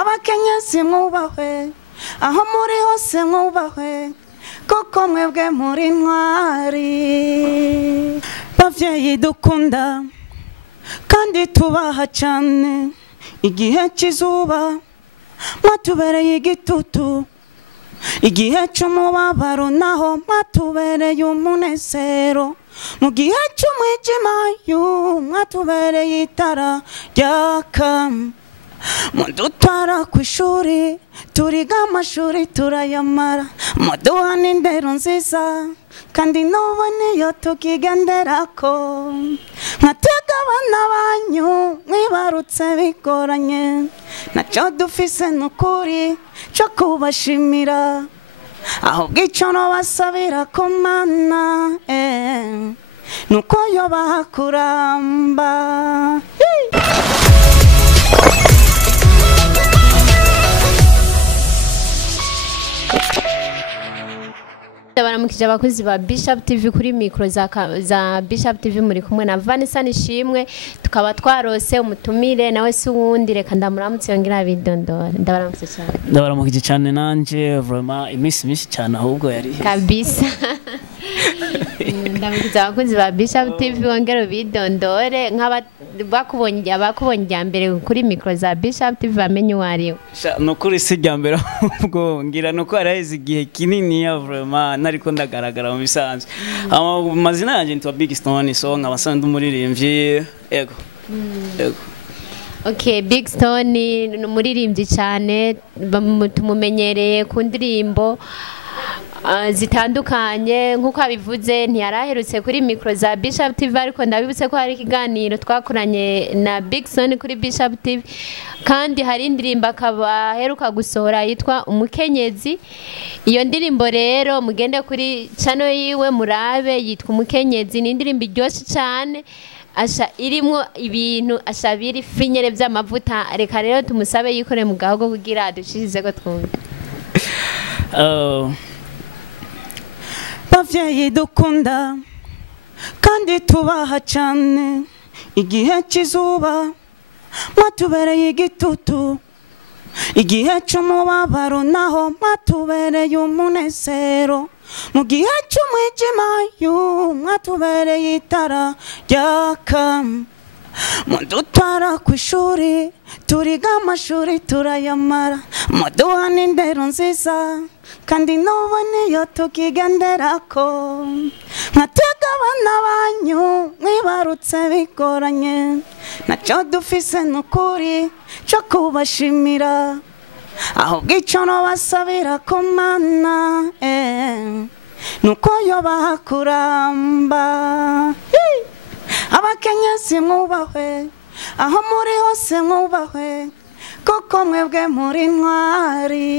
abakenyezi mwubahwe aho muri hose mwubahwe kuko mwebwe muri ntwari bavyeyi dukunda kandi tubaha cyane igihe cy'izuba mwatubereye igitutu igihe cy'umubabaro naho mwatubereye umunezero mu gihe cy'umwijima mwatubereye itara ryaka mudutwara ku ishuri turiga amashuri turayamara muduha n'indero nziza kandi n'ubu niyo tukigenderako nkatega abana banyu mwibarutse bigoranye nacyo dufise n'ukuri cyo kubashimira ahubwo icyo nobasabira ko Mana nuko yobaha kuramba Ndabaramukije abakozi ba Bishop TV kuri micro za Bishop TV muri kumwe na Vanessa Nishimwe tukaba twarose umutumire nawe si wundi reka ndamuramutse yongera bidondora ndabaramutse cyane ndabaramukije cyane nanje vraiment imisi cyane ahubwo yari kabisa ndamukije abakozi ba Bishop TV wongera bidondore bakubonye abakubonye mbere kuri micro za Bishop TV bamenye wariwe no kuri si ryambere ahubwo ngira no ko araheze igihe kinini ya vraiment nariko ndagaragara mu bisanzwe amazina yanje ntwa Big Stone so nkabasanga ndumuririmbyi yego Okay, Big Stone ni umuririmbyi cyane tumumenyereye ku ndirimbo zitandukanye nkuko abivuze ntiyaraherutse kuri micro za Bishop TV ariko ndabibutse ko hari ikiganiro twakoranye na Big Stone kuri Bishop TV kandi hari indirimbo akaba heruka gusohora yitwa Umukenyezi. Iyo ndirimbo rero mugende kuri channel yiwe murabe yitwa Umukenyezi, ni indirimbo iryoshye cyane asha irimo ibintu ashabiri frinyere by'amavuta. Reka rero tumusabe yikore mu gahogo kugira dushirize ko twumve. bavyeyi dukunda kandi tubaha cyane igihe cy'izuba mwatubereye igitutu igihe cy'umubabaro naho mwatubereye umunezero mu gihe cy'umwijima mwatubereye itara ryaka mudutwara ku ishuri turiga amashuri turayamara muduha n'indero nziza kandi n'ubu niyo tukigenderako nkatega abana banyu mwibarutse bigoranye nacyo dufise n'ukuri cyo kubashimira ahubwo icyo nobasabira ko Mana nuko yobaha kuramba abakenyezi mwubahwe aho muri hose mwubahwe kuko mwebwe muri ntwari.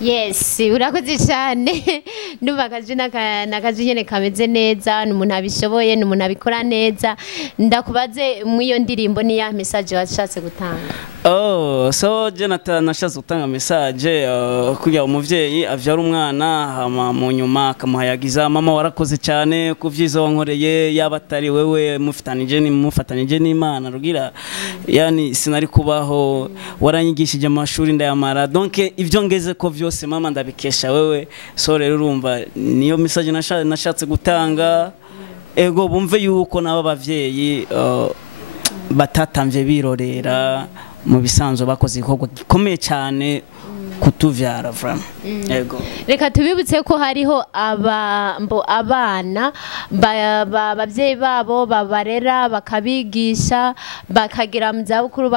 Yes, urakoze cyane nubakaje nakaje nyene kameze neza n'umuntu abishoboye n'umuntu abikora neza. Ndakubaze mwiyo ndirimbo ni ya message washatse gutanga? So Jonathan nashatse gutanga message kugira umuvyeyi avyara umwana hama mu nyuma akamuhayagiza mama warakoze cyane kuvyiza wankoreye yabatari wewe mufatanije n'Imana rugira yani sinari kubaho waranyigishije amashuri ndayamara donc ivyo ngeze ko vyose mama ndabikesha wewe so rero urumva niyo message nashatse gutanga ego bumve yuko nabo bavyeyi batatamvye birorera mu bisanzwe bakoze igikorwa gikomeye cyane kutuvyara vraiment yego reka tubibutse ko hariho abana babyeyi babo babarera bakabigisha bakagira mu zabukuru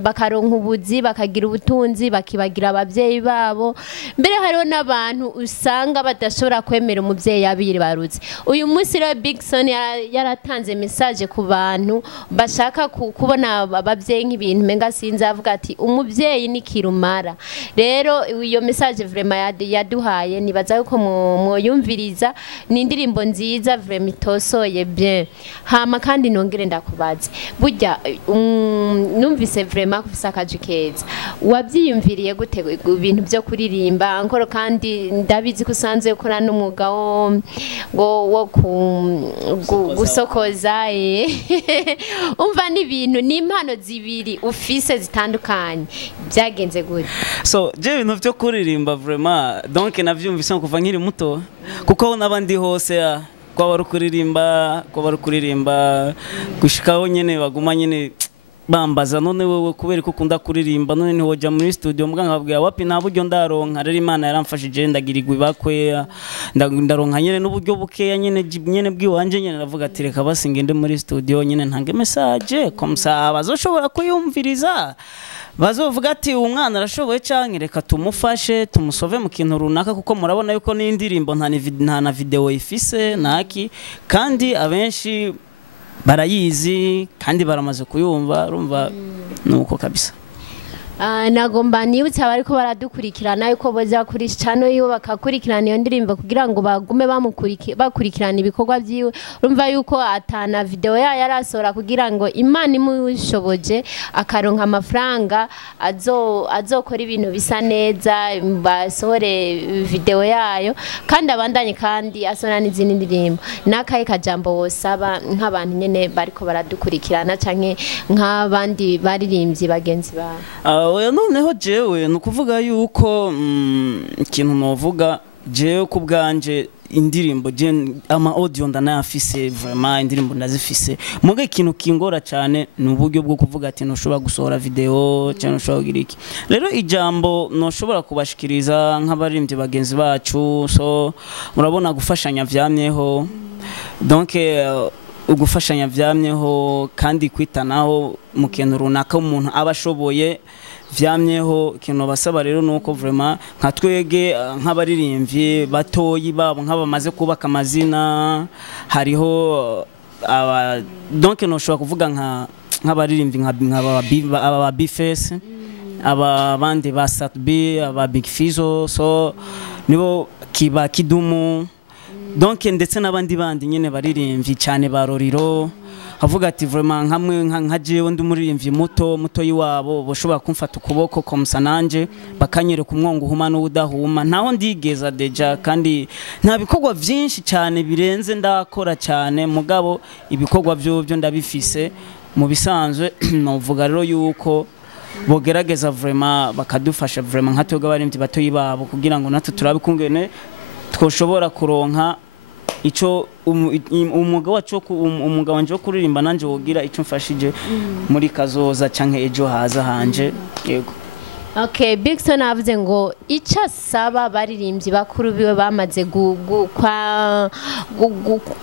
bakaronka ubuzi bakagira ubutunzi bakibagira ababyeyi babo mbere hariho n'abantu usanga badashobora kwemera umubyeyi yabibarutse. Uyu munsi rero Big Son yaratanze message ku bantu bashaka kubona ababyeyi nk'ibintu menga sinzi avuga ati umubyeyi ni kirumara gukora rero iyo message vraiment yaduhaye nibaza yuko mwoyumviriza ni indirimbo nziza vraiment itosoye bien hama kandi nongere ndakubaze burya numvise vraiment kufisa akaje keza wabyiyumviriye gute ibintu byo kuririmba ankoro kandi ndabizi ko usanzwe ukora n'umwuga wo gusokoza umva n'ibintu n'impano zibiri ufise zitandukanye byagenze gute so je ibintu byo kuririmba vraiment donc navyumvise kuva nkiri muto kuko nabandi hose kwa bari kuririmba gushikaho nyene baguma nyene bambaza none wewe kubera ko ukunda kuririmba none ni hoja muri studio mbwa nkabwira wapi nta buryo ndaronka rero Imana yaramfashije ndagirirwa ibakwe ndaronka nyene n'uburyo bukeya nyene bwiwanje nyene navuga ati reka basingende muri studio nyene ntange message komsa bazoshobora kuyumviriza bazovuga ati umwana arashoboye canke reka tumufashe tumusove mu kintu runaka kuko murabona yuko n'indirimbo nta na video ifise naki kandi abenshi barayizi kandi baramaze kuyumva urumva nuko kabisa nagomba nibutse abariko baradukurikirana yuko boza kuri channel yo bakakurikirana iyo ndirimbo kugira ngo bagume bakurikirana ibikorwa byiwe urumva yuko atana video ya yarasora kugira ngo Imana imushoboje akaronka amafaranga azokora ibintu bisa neza basohore video yayo kandi abandanye kandi asona n'izindi ndirimbo nakaye kajambo wosaba nk'abantu nyene bariko baradukurikirana canke nk'abandi baririmbyi bagenzi bawe oya noneho jewe nukuvuga yuko ikintu novuga jewe ku bwanje indirimbo ama audio ndanayafise vraiment indirimbo ndazifise muge ikintu kingora cyane n'uburyo bwo kuvuga ati ntushobora gusohora video cyane ushobora kugira iki rero ijambo noshobora kubashikiriza nk'abaririmbyi bagenzi bacu so murabona gufashanya vyamyeho donc ugufashanya vyamyeho kandi kwitanaho mu kintu runaka umuntu abashoboye vyamyeho ikintu basaba rero nuko vraiment nka twege nk'abaririmbyi batoyi babo nk'abamaze kubaka amazina hariho donc noshobora kuvuga nk'abaririmbyi aba Bface abandi ba Satb aba Big Fizo so nibo kiba kidumu donc ndetse n'abandi bandi nyene baririmbyi cyane baroriro avuga ati vraiment nkamwe nka jewe ndi umuririmbyi muto yiwabo boshobora kumfata ukuboko komsa nanje bakanyereka umwongo uhuma n'udahuma ntaho ndigeza deja kandi nta bikorwa byinshi cyane birenze ndakora cyane mugabo ibikorwa byo ndabifise mu bisanzwe novuga rero yuko bogerageza vraiment bakadufasha vraiment nka twebwe abaririmbyi bato yibabo kugira ngo natwe turabikungene twoshobora kuronka ico umugabo wacu umugabo wanje wo kuririmba nanje wogira ico mfashije muri kazoza canke ejo haza hanje yego okay Big Son avuze ngo ica saba baririmbyi bakuru biwe bamaze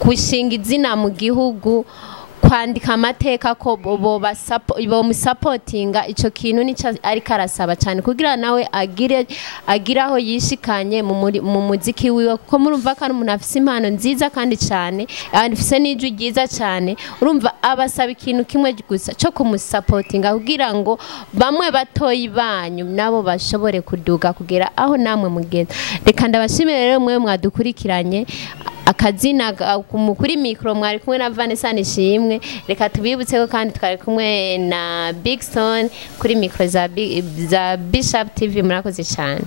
gushinga izina mu gihugu kwandika amateka ko bo musupportinga ico kintu nico ari karasaba cyane kugira nawe agiraho yishikanye mu muziki wiwe kuko murumva ko umuntu afise impano nziza kandi cyane afise n'ijwi ryiza cyane urumva abasaba ikintu kimwe gusa cyo kumusupportinga kugira ngo bamwe batoyi banyu nabo bashobore kuduga kugera aho namwe mugeza reka ndabashimire rero mwe mwadukurikiranye akazina kuri mikro mwari kumwe na Vanessa Nishimwe reka tubibutse ko kandi twari kumwe na Big Son kuri mikro za Bishop TV murakoze cyane